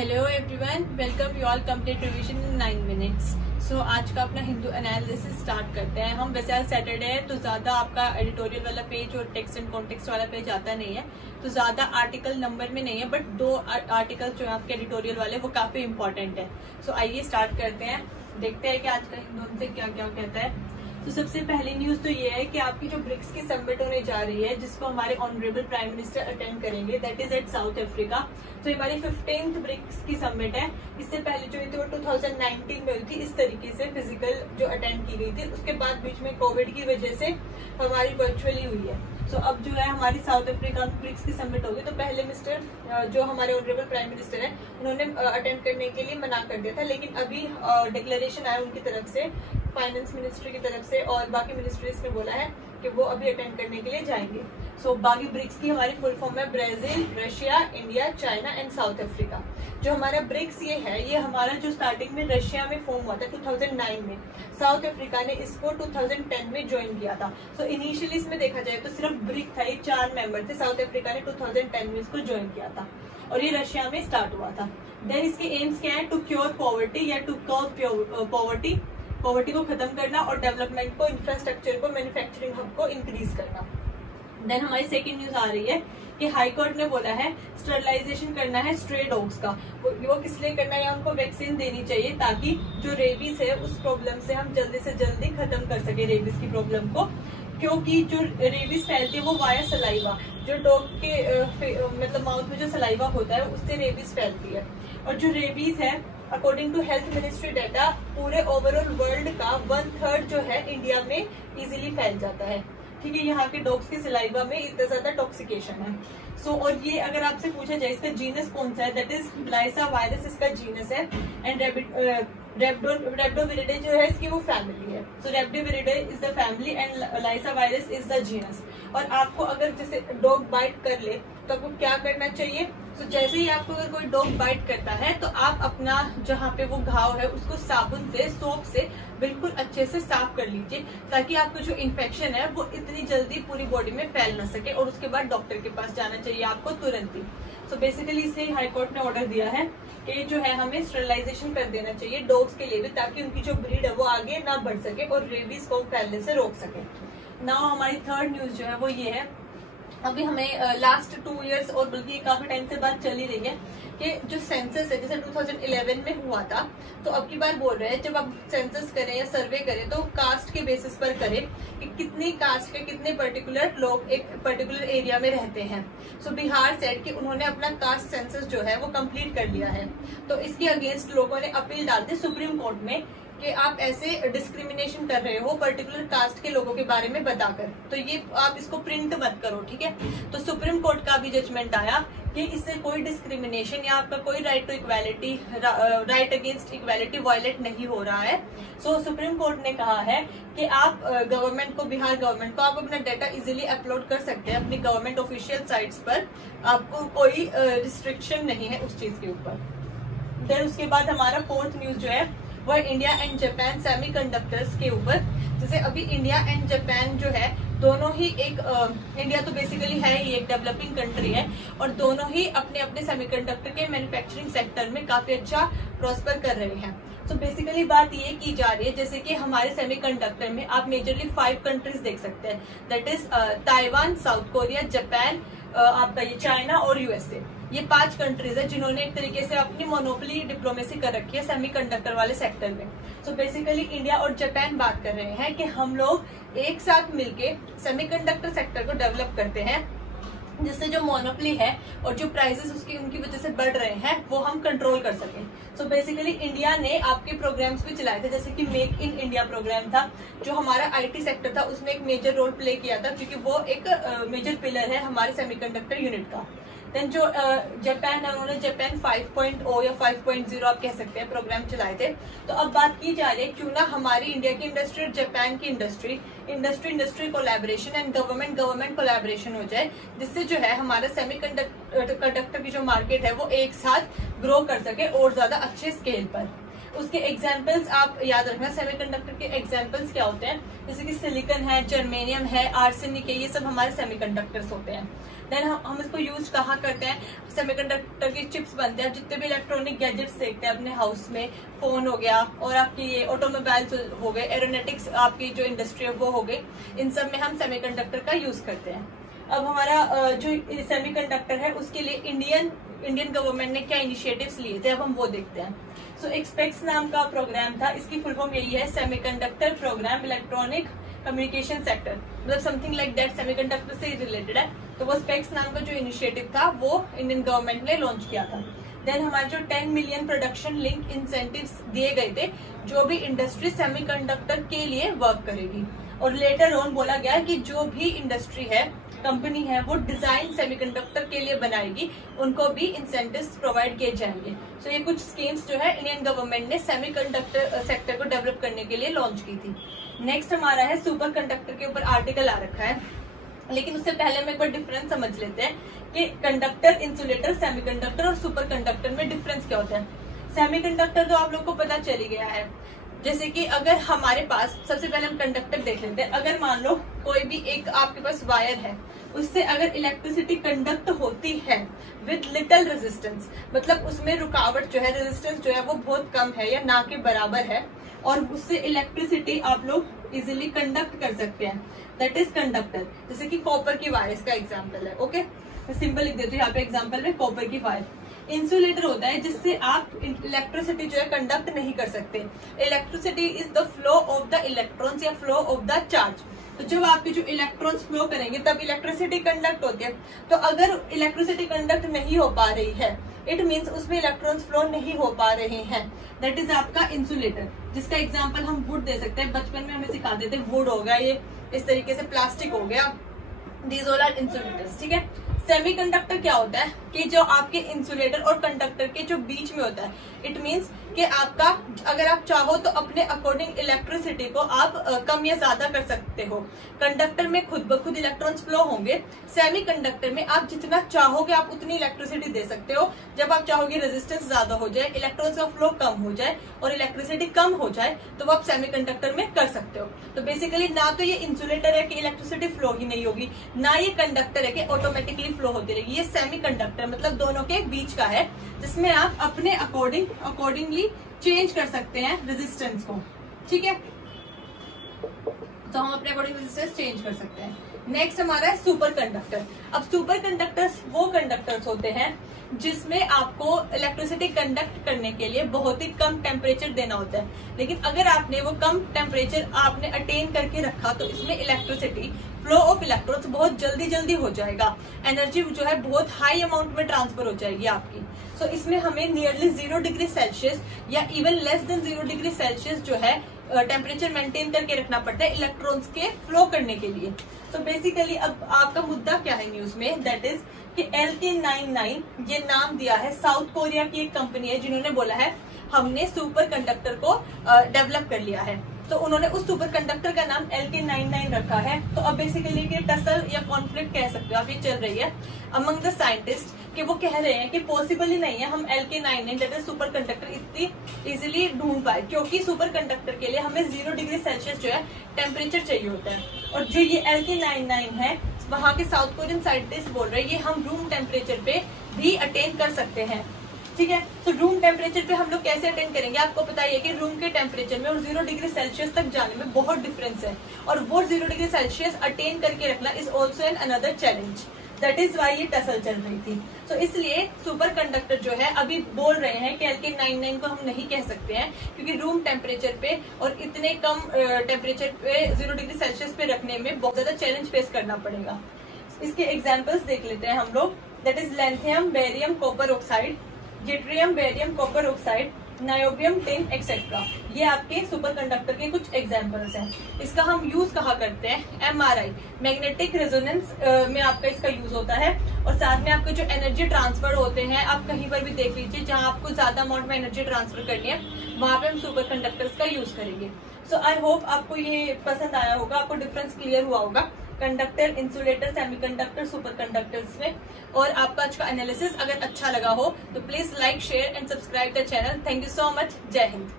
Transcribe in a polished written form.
Hello everyone, welcome you all complete revision in 9 minutes. So आज का अपना Hindu analysis start करते हैं हम। वैसे आज सैटरडे है तो ज्यादा आपका एडिटोरियल वाला पेज और टेक्स्ट एंड कॉन्टेक्स्ट वाला पेज आता नहीं है, तो ज्यादा आर्टिकल नंबर में नहीं है, बट 2 आर्टिकल जो है आपके एडिटोरियल वाले वो काफी इंपॉर्टेंट है। सो आइए स्टार्ट करते हैं, देखते हैं कि आज का हिंदू से क्या क्या कहता है। तो सबसे पहली न्यूज तो ये है कि आपकी जो ब्रिक्स की समिट होने जा रही है, जिसको हमारे ऑनरेबल प्राइम मिनिस्टर अटेंड करेंगे, that is at South Africa. तो हमारी 15th ब्रिक्स की समिट है। इससे पहले जो हुई थी वो 2019 में हुई थी, इस तरीके से फिजिकल जो अटेंड की गई थी। उसके बाद बीच में कोविड की वजह से हमारी वर्चुअली हुई है। सो अब जो है हमारी साउथ अफ्रीका में ब्रिक्स की समिट होगी। तो पहले मिस्टर जो हमारे ऑनरेबल प्राइम मिनिस्टर है, उन्होंने अटेंड करने के लिए मना कर दिया था, लेकिन अभी डिक्लेरेशन आया उनकी तरफ से, फाइनेंस मिनिस्ट्री की तरफ से, और बाकी मिनिस्ट्रीज ने बोला है कि वो अभी अटेंड करने के लिए जाएंगे। सो बाकी ब्रिक्स की हमारी फुल फॉर्म है Brazil, Russia, India, China and south Africa. जो हमारा ब्रिक्स ये है, ये हमारा जो स्टार्टिंग में रशिया में फॉर्म हुआ था 2009 में, साउथ अफ्रीका ने इसको 2010 में ज्वाइन किया था। सो इनिशियली इसमें देखा जाए तो सिर्फ ब्रिक था, ये 4 मेंबर थे। साउथ अफ्रीका ने 2010 में इसको ज्वाइन किया था और ये रशिया में स्टार्ट हुआ था। देन इसके एम्स क्या है? टू क्योर पॉवर्टी या टू कर्व पॉवर्टी को खत्म करना और डेवलपमेंट को, इंफ्रास्ट्रक्चर को, मैन्युफैक्चरिंग हब को इंक्रीज करना। देन हमारी सेकंड न्यूज आ रही है कि हाई कोर्ट ने बोला है स्टरलाइजेशन करना है स्ट्रे डॉग्स का। वो किस लिए करना है? या उनको वैक्सीन देनी चाहिए ताकि जो रेबीज है उस प्रॉब्लम से हम जल्दी से जल्दी खत्म कर सके रेबीज की प्रॉब्लम को, क्योंकि जो रेबीज फैलती है वो वाया सलाइवा, जो डॉग के मतलब माउथ में जो सलाइवा होता है उससे रेबीज फैलती है। और जो रेबीज है, according to health ministry data, पूरे ओवरऑल वर्ल्ड का 1/3 जो है इंडिया में इजीली फैल जाता है। ठीक है, यहाँ के डॉग्स की सलाइवा में इतना ज्यादा टॉक्सिकेशन है। सो और ये अगर आपसे पूछा जाए इसका जीनस कौन सा है, दैट इज लाइसा वायरस इसका जीनस है, एंड रेब्डोविरिडे जो है इसकी वो फैमिली है। So rhabdoviridae is the family and lyssa virus is the genus. और आपको अगर जैसे डॉग बाइट कर ले तो आपको क्या करना चाहिए? तो जैसे ही आपको अगर कोई डॉग बाइट करता है तो आप अपना जहाँ पे वो घाव है उसको साबुन से, सोप से बिल्कुल अच्छे से साफ कर लीजिए, ताकि आपको जो इन्फेक्शन है वो इतनी जल्दी पूरी बॉडी में फैल ना सके, और उसके बाद डॉक्टर के पास जाना चाहिए आपको तुरंत ही। सो बेसिकली इसलिए हाई कोर्ट ने ऑर्डर दिया है कि जो है हमें स्टरलाइजेशन कर देना चाहिए डॉग्स के लिए भी, ताकि उनकी जो ब्रीड है वो आगे ना बढ़ सके और रेबीज को फैलने से रोक सके। नाउ हमारी थर्ड न्यूज जो है वो ये है, अभी हमें लास्ट 2 इयर्स और बल्कि काफी टाइम से बात चली रही है कि जो सेंसस है, जैसे 2011 में हुआ था, तो अब की बार बोल रहे हैं जब आप सेंसस करें या सर्वे करें तो कास्ट के बेसिस पर करें कि कितनी कास्ट के कितने पर्टिकुलर लोग एक पर्टिकुलर एरिया में रहते हैं। सो बिहार सेड कि उन्होंने अपना कास्ट सेंसस जो है वो कंप्लीट कर लिया है, तो इसके अगेंस्ट लोगों ने अपील डाल दी सुप्रीम कोर्ट में कि आप ऐसे डिस्क्रिमिनेशन कर रहे हो पर्टिकुलर कास्ट के लोगों के बारे में बताकर, तो ये आप इसको प्रिंट मत करो। ठीक है, तो सुप्रीम कोर्ट का भी जजमेंट आया कि इससे कोई डिस्क्रिमिनेशन या आपका कोई right to equality, right against equality violate नहीं हो रहा है। सो सुप्रीम कोर्ट ने कहा है कि आप गवर्नमेंट को, बिहार गवर्नमेंट को, आप अपना डाटा इजीली अपलोड कर सकते हैं अपनी गवर्नमेंट ऑफिशियल साइट्स पर, आपको कोई रिस्ट्रिक्शन नहीं है उस चीज के ऊपर। देन उसके बाद हमारा फोर्थ न्यूज जो है वो इंडिया एंड जापान सेमीकंडक्टर्स के ऊपर। जैसे अभी इंडिया एंड जापान जो है दोनों ही एक इंडिया तो बेसिकली है ही एक डेवलपिंग कंट्री है, और दोनों ही अपने अपने सेमीकंडक्टर के मैन्युफैक्चरिंग सेक्टर में काफी अच्छा प्रॉस्पर कर रहे हैं। तो बेसिकली बात ये की जा रही है, जैसे कि हमारे सेमीकंडक्टर में आप मेजरली 5 कंट्रीज देख सकते हैं, that is Taiwan, south Korea, Japan, आपका ये चाइना और यूएसए। ये 5 कंट्रीज है जिन्होंने एक तरीके से अपनी मोनोपोली डिप्लोमेसी कर रखी है सेमीकंडक्टर वाले सेक्टर में। सो बेसिकली इंडिया और जापान बात कर रहे हैं कि हम लोग एक साथ मिलके सेमीकंडक्टर सेक्टर को डेवलप करते हैं, जिससे जो मोनोपोली है और जो प्राइसेस उसकी उनकी वजह से बढ़ रहे हैं वो हम कंट्रोल कर सकें। सो बेसिकली इंडिया ने आपके प्रोग्राम्स भी चलाए थे, जैसे कि मेक इन इंडिया प्रोग्राम था, जो हमारा आईटी सेक्टर था उसने एक मेजर रोल प्ले किया था, क्योंकि वो एक मेजर पिलर है हमारे सेमीकंडक्टर यूनिट का। देन जो जापान है, उन्होंने जापान 5.0 या 5.0 आप कह सकते हैं प्रोग्राम चलाए थे। तो अब बात की जा रही है क्यों ना हमारी इंडिया की इंडस्ट्री और जापान की industry collaboration and government collaboration हो जाए, जिससे जो है हमारा सेमीकंडक्टर की जो मार्केट है वो एक साथ ग्रो कर सके और ज्यादा अच्छे स्केल पर। उसके एग्जाम्पल्स आप याद रखना। सेमीकंडक्टर के एग्जाम्पल्स क्या होते हैं, जैसे कि सिलिकॉन है, जर्मेनियम है, आर्सेनिक है, ये सब हमारे सेमीकंडक्टर्स होते हैं। देन हम इसको यूज कहाँ करते हैं, सेमीकंडक्टर की चिप्स बनते हैं। जितने भी इलेक्ट्रॉनिक गैजेट्स देखते हैं अपने हाउस में, फोन हो गया और आपकी ये ऑटोमोबाइल्स हो गए, एरोनॉटिक्स आपकी जो इंडस्ट्री है वो हो गई, इन सब में हम सेमीकंडक्टर का यूज करते हैं। अब हमारा जो सेमीकंडक्टर है उसके लिए इंडियन गवर्नमेंट ने क्या इनिशिएटिव्स लिए थे, अब हम वो देखते हैं। सो एक्सपेक्स नाम का प्रोग्राम था, इसकी फुल फॉर्म यही है, semiconductor program electronic communication sector, मतलब समथिंग लाइक दैट, सेमीकंडक्टर से रिलेटेड है। तो वो स्पेक्स नाम का जो इनिशिएटिव था वो इंडियन गवर्नमेंट ने लॉन्च किया था। देन हमारे जो 10 मिलियन प्रोडक्शन लिंक इंसेंटिव्स दिए गए थे, जो भी इंडस्ट्री सेमीकंडक्टर के लिए वर्क करेगी। और लेटर ऑन बोला गया कि जो भी इंडस्ट्री है, कंपनी है, वो डिजाइन सेमीकंडक्टर के लिए बनाएगी, उनको भी इंसेंटिव्स प्रोवाइड किए जाएंगे। सो ये कुछ स्कीम्स जो है इंडियन गवर्नमेंट ने सेमीकंडक्टर सेक्टर को डेवलप करने के लिए लॉन्च की थी। नेक्स्ट हमारा है सुपर कंडक्टर के ऊपर आर्टिकल आ रखा है, लेकिन उससे पहले हम एक बार डिफरेंस समझ लेते हैं कि कंडक्टर, इंसुलेटर, सेमीकंडक्टर और सुपर कंडक्टर में डिफरेंस क्या होता है। सेमीकंडक्टर तो आप लोग को पता चल ही गया है, जैसे कि अगर हमारे पास, सबसे पहले हम कंडक्टर देख लेते हैं। अगर मान लो कोई भी एक आपके पास वायर है, उससे अगर इलेक्ट्रिसिटी कंडक्ट होती है विद लिटिल रेजिस्टेंस, मतलब उसमें रुकावट जो है, रेजिस्टेंस जो है वो बहुत कम है या ना के बराबर है, और उससे इलेक्ट्रिसिटी आप लोग इजिली कंडक्ट कर सकते हैं, दैट इज कंडक्टर। जैसे कि कॉपर की वायर इसका एग्जाम्पल है। ओके, सिंपल लिख देती हूँ यहाँ पे एग्जाम्पल में, कॉपर की वायर। इंसुलेटर होता है जिससे आप इलेक्ट्रिसिटी जो है कंडक्ट नहीं कर सकते। Electricity is the flow of the electrons या फ्लो ऑफ द चार्ज। तो जब आपके जो इलेक्ट्रॉन्स फ्लो करेंगे तब इलेक्ट्रिसिटी कंडक्ट होती है। तो अगर इलेक्ट्रिसिटी कंडक्ट नहीं हो पा रही है, इट मीन्स उसमें इलेक्ट्रॉन्स फ्लो नहीं हो पा रहे हैं, दैट इज आपका इंसुलेटर। जिसका एग्जाम्पल हम वुड दे सकते हैं, बचपन में हमें सिखाते थे, वुड हो गया, ये इस तरीके से प्लास्टिक हो गया, दीज ऑल आर इंसुलेटर्स। ठीक है, सेमीकंडक्टर क्या होता है कि जो आपके इंसुलेटर और कंडक्टर के जो बीच में होता है, इट मींस कि आपका, अगर आप चाहो तो अपने अकॉर्डिंग इलेक्ट्रिसिटी को आप कम या ज्यादा कर सकते हो। कंडक्टर में खुद ब खुद इलेक्ट्रॉन्स फ्लो होंगे, सेमीकंडक्टर में आप जितना चाहोगे आप उतनी इलेक्ट्रिसिटी दे सकते हो। जब आप चाहोगे रेजिस्टेंस ज्यादा हो जाए, इलेक्ट्रॉन्स का फ्लो कम हो जाए और इलेक्ट्रिसिटी कम हो जाए, तो वो आप सेमीकंडक्टर में कर सकते हो। तो बेसिकली ना तो ये इंसुलेटर है कि इलेक्ट्रिसिटी फ्लो ही नहीं होगी, ना ये कंडक्टर है कि ऑटोमेटिकली फ्लो होती रहेगी। ये सेमीकंडक्टर मतलब दोनों के बीच का है, जिसमें आप अपने अकॉर्डिंगली चेंज कर सकते हैं रेजिस्टेंस को। ठीक है, तो हम अपने अकॉर्डिंग रेजिस्टेंस चेंज कर सकते हैं। नेक्स्ट हमारा है सुपर कंडक्टर। अब सुपर कंडक्टर्स वो कंडक्टर्स होते हैं जिसमें आपको इलेक्ट्रिसिटी कंडक्ट करने के लिए बहुत ही कम टेम्परेचर देना होता है, लेकिन अगर आपने वो कम टेम्परेचर आपने अटेन करके रखा तो इसमें इलेक्ट्रिसिटी, फ्लो ऑफ इलेक्ट्रॉन्स बहुत जल्दी हो जाएगा, एनर्जी जो है बहुत हाई अमाउंट में ट्रांसफर हो जाएगी आपकी। सो इसमें हमें नियरली 0 डिग्री सेल्सियस या even less than 0 degree Celsius जो है टेम्परेचर मेंटेन करके रखना पड़ता है इलेक्ट्रॉन्स के फ्लो करने के लिए। तो बेसिकली अब आपका मुद्दा क्या है न्यूज में, दैट इज कि LK99 ये नाम दिया है, साउथ कोरिया की एक कंपनी है जिन्होंने बोला है हमने सुपर कंडक्टर को डेवलप कर लिया है। तो उन्होंने उस सुपर कंडक्टर का नाम LK99 रखा है। तो अब बेसिकली ये टसल या कॉन्फ्लिक्ट कह सकते हो आप, ये चल रही है अमंग द साइंटिस्ट कि वो कह रहे हैं कि पॉसिबल ही नहीं है हम LK99 that is super conductor इतनी इजीली ढूंढ पाए, क्योंकि सुपर कंडक्टर के लिए हमें 0 डिग्री सेल्सियस जो है टेम्परेचर चाहिए होता है। और जो ये LK99 है, वहाँ के साउथ कोरियन साइंटिस्ट बोल रहे हैं ये हम रूम टेम्परेचर पे भी अटेन कर सकते हैं। ठीक है, तो रूम टेम्परेचर पे हम लोग कैसे अटेंड करेंगे, आपको पता ही है कि रूम के टेम्परेचर में और 0 डिग्री सेल्सियस तक जाने में बहुत डिफरेंस है, और वो 0 डिग्री सेल्सियस अटेन करके रखना is also an another challenge. That is why ये टसल चल रही थी। तो इसलिए सुपर कंडक्टर जो है अभी बोल रहे हैं कि LK99 को हम नहीं कह सकते हैं, क्योंकि रूम टेम्परेचर पे और इतने कम टेम्परेचर पे 0 डिग्री सेल्सियस पे रखने में बहुत ज्यादा चैलेंज फेस करना पड़ेगा। इसके एग्जाम्पल्स देख लेते हैं हम लोग, that is lanthanum, barium, copper oxide, yttrium, barium, copper oxide, niobium, tin etcetera. ये आपके सुपर कंडक्टर के कुछ एग्जाम्पल्स हैं। इसका हम यूज कहाँ करते हैं, MRI मैग्नेटिक रेजोनेंस में आपका इसका यूज होता है, और साथ में आपके जो एनर्जी ट्रांसफर होते हैं आप कहीं पर भी देख लीजिए जहाँ आपको ज्यादा अमाउंट में एनर्जी ट्रांसफर करनी है, वहां पे हम सुपर कंडक्टर्स का यूज करेंगे। सो आई होप आपको ये पसंद आया होगा, आपको डिफरेंस क्लियर हुआ होगा conductor, insulator, semiconductor, super conductors में। और आपका आज का एनालिसिस अगर अच्छा लगा हो तो please like, share and subscribe the channel. Thank you so much. जय हिंद।